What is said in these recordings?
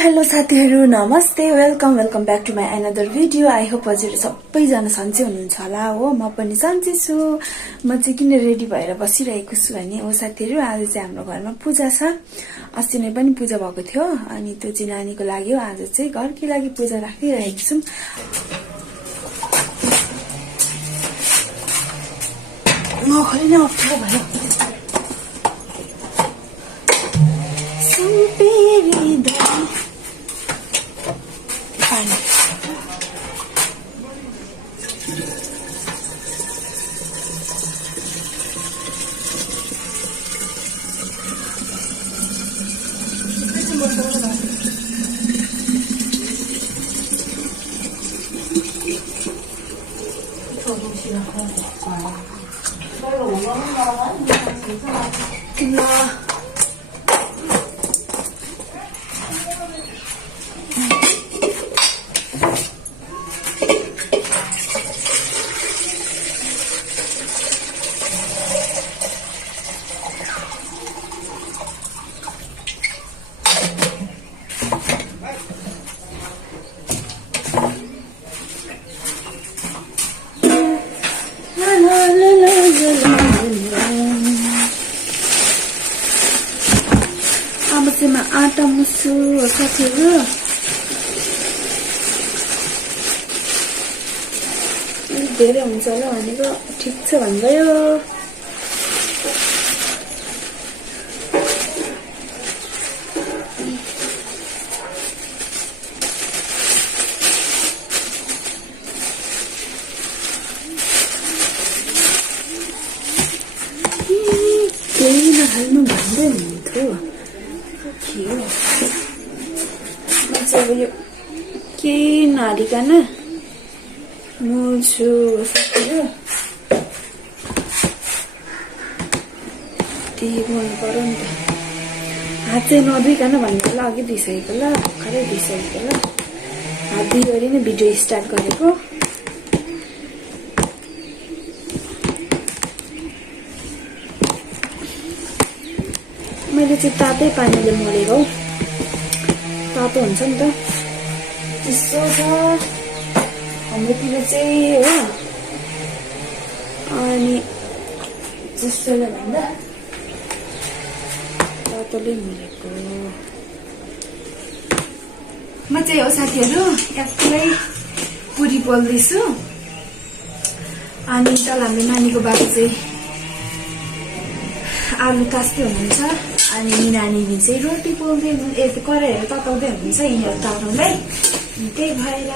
Hello साथीहरु नमस्ते welcome back to my another video. I hope हजुर सबैजना सन्चै हुनुहुन्छ होला हो। म पनि सन्चै छु। म चाहिँ किन रेडी भएर बसिरहेको छु भने हो साथीहरु, आज चाहिँ हाम्रो घरमा पूजा छ। अस्ति नै पनि पूजा भएको थियो अनि त्यो चाहिँ नानीको लागि हो। आज चाहिँ घरकै लागि पूजा राखिरहेको छु। नखोली नै अप्ठ्यारो भयो। पानी आटा मुस्छु साथीहरु। धेरै हुन्छ होला भनेको ठिक छ भन्दैयो। केही नहाल्नु भन्दै हुन्थ्यो। म चाहिँ अब यो केही नहालिकन मोल्छु साथीहरु। त्यही गर्नु पर्यो नि त। हात चाहिँ नधुइकन भन्नु होला, अघि धुइसकेको ल, भर्खरै धुइसकेको ल। हात धुइवरी नै भिडियो स्टार्ट गरेको। मैले चाहिँ तातै पानीले मोलेको हौ। तातो हुन्छ नि त, चिसो छ हाम्रोतिर चाहिँ हो। अनि चिसोले भन्दा तातोले मोलेको। म चाहिँ हो साथीहरु एक्लै पुरी पोल्दैछु। अनि तल हाम्रो नानीको बाबु चाहिँ आलु तास्दै हुनुहुन्छ। अनि नानीले चाहिँ रोटी पोल्दै कराईहरू तताउँदै हुनुहुन्छ यिनीहरू ताप्नुलाई। त्यही भएर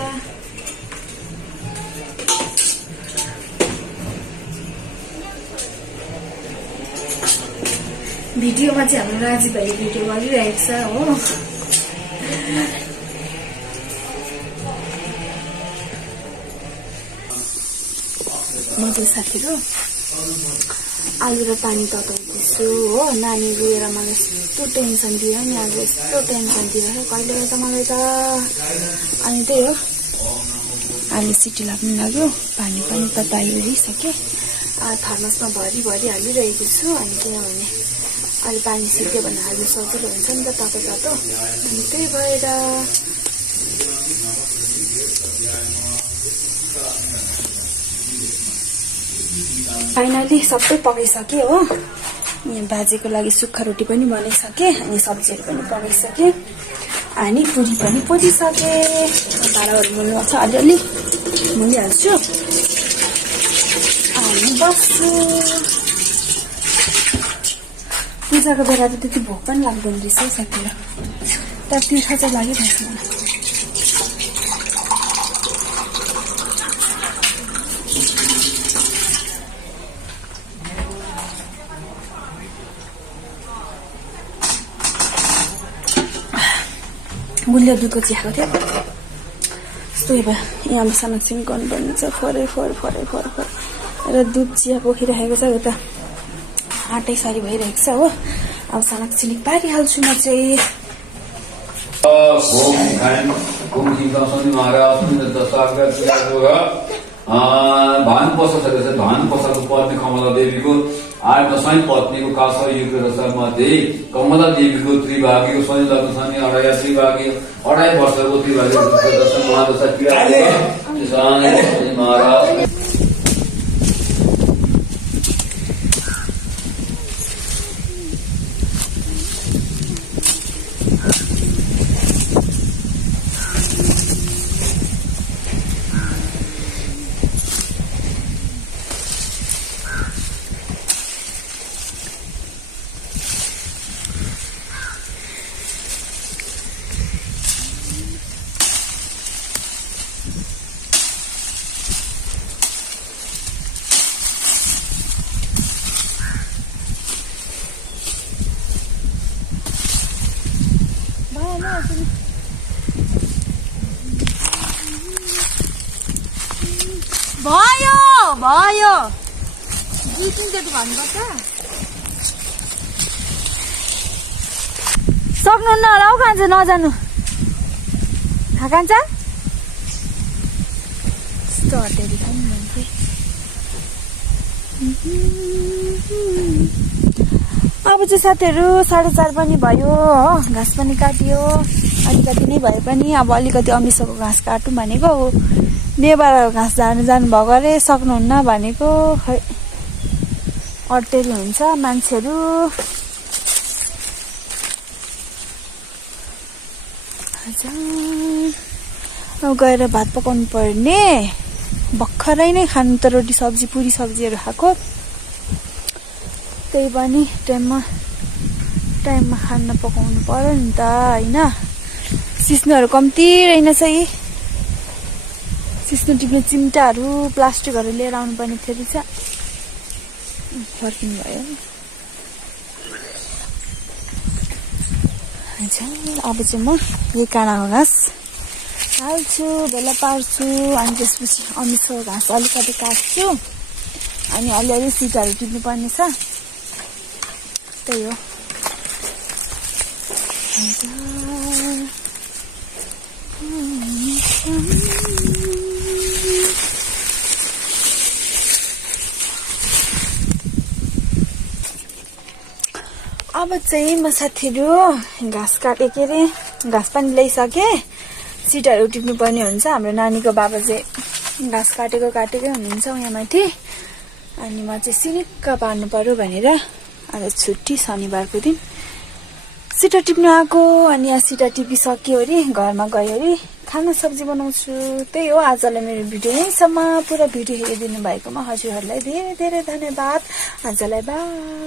भिडियोमा चाहिँ हाम्रो राजी भाइले भिडियो गरिरहेको छ हो। म चाहिँ साथीहरु आलु र पानी तताउँदैछु हो। नानी लिएर मलाई यस्तो टेन्सन दियो नि, आज यस्तो टेन्सन दियो कहिले त मलाई त। अनि त्यही हो, आलु सिटी लाग्नु लाग्यो, पानी पनि तताइसके। थर्मसमा भरि हालिरहेको छु। अनि किनभने अलि पानी सिक्यो भने हाल्नु सजिलो हुन्छ नि त, तातो तातो। अनि त्यही भएर फाइनली सबै पकाइसके हो। यहाँ बाजेको लागि सुक्खा रोटी पनि बनाइसके, अनि सब्जीहरू पनि पकाइसके, अनि पुरी पनि पोलिसके। भाँडाहरू मोल्नु छ, अलिअलि मोलिहाल्छु अनि बस्छु। पूजाको बेला त त्यति भोक पनि लाग्दैन रहेछ हौ साथीहरु, तर तिर्खा चाहिँ लागिरहेछ मलाई। गुलियो दुधको चियाको थियो यस्तो भयो। यहाँ सानकसिङ गर्नुपर्ने छ, फरे र दुध चिया पोखिरहेको छ। उता आँटै सरी भइरहेको छ हो। अब सानकसिङ पारिहाल्छु म चाहिँ। भानु पसल पत्नी कमला देवीको आज दशैं पत्नीको कासर युग मध्ये कमला देवीको त्रिभागीको शनि लग्न शनि अढाई त्रिभागी 2.5 वर्षको त्रिभागी दशैं महादशा पीडा महाराज भयो भयो 2-3 चोटि भन्नुपर्छ सक्नुहुन्न होला हौ कान्छ नजानु कान्छ यस्तो हटेरी खानु भन्थे अब चाहिँ साथीहरू 4:30 पनि भयो हो घाँस पनि काटियो अलिकति नै भए पनि अब अलिकति अमिसोको घाँस काटौँ भनेको नेबार घाँस झार्नु जानुभएको अरे सक्नुहुन्न भनेको खै अटेरी हुन्छ मान्छेहरू गएर भात पकाउनु पर्ने भर्खरै नै खानु त रोटी सब्जी पुरी सब्जीहरू खाएको त्यही पनि टाइममा खाना पकाउनु पर्यो नि त होइन सिस्नुहरू कम्ती रहेनछ यी सिस्नु टिप्ने चिम्टाहरू प्लास्टिकहरू लिएर आउनु पर्ने थियो रहेछ फर्किनु भयो अब चाहिँ म यही काँडाको घाँस हाल्छु भेला पार्छु अनि त्यसपछि अमिसो घाँस अलिकति काट्छु अनि अलिअलि सिटाहरू टिप्नु पर्ने छ त्यही हो अब चाहिँ म साथीहरू घाँस काटे के अरे घाँस पनि ल्याइसके सिटहरू टिप्नु पर्ने हुन्छ हाम्रो नानीको बाबा चाहिँ घाँस काटेकै हुनुहुन्छ यहाँ माथि अनि म चाहिँ सिनिक्क पार्नु पर्यो भनेर आज छुट्टी शनिबारको दिन सिटा टिप्नु आएको अनि यहाँ सिटा टिपिसक्यो अरे घरमा गयो अरे खाना सब्जी बनाउँछु त्यही हो आजलाई मेरो भिडियो यहीँसम्म पुरा भिडियो हेरिदिनु भएकोमा हजुरहरूलाई धेरै धेरै धन्यवाद आजलाई बाई।